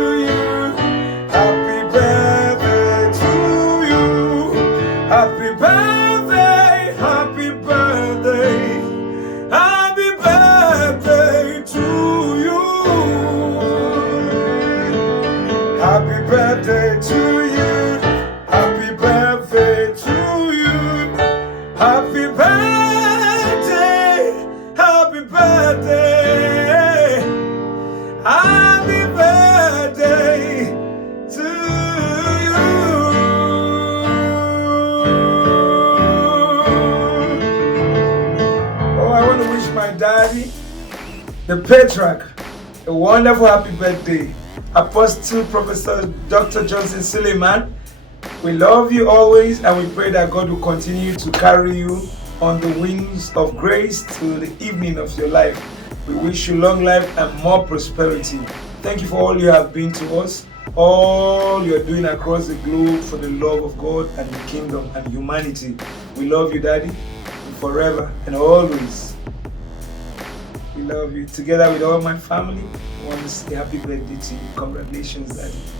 you. Happy birthday to you. Happy birthday, happy birthday. Happy birthday to you. Happy birthday to you. Happy birthday to you. Happy birthday. Happy birthday. Happy birthday to you. Oh, I want to wish my daddy, the patriarch, a wonderful happy birthday. Apostle Professor Dr. Johnson Suleiman. We love you always, and we pray that God will continue to carry you on the wings of grace till the evening of your life. We wish you long life and more prosperity. Thank you for all you have been to us, all you're doing across the globe for the love of God and the kingdom and humanity. We love you, Daddy, forever and always. We love you. Together with all my family, I want to say happy birthday to you. Congratulations, Daddy.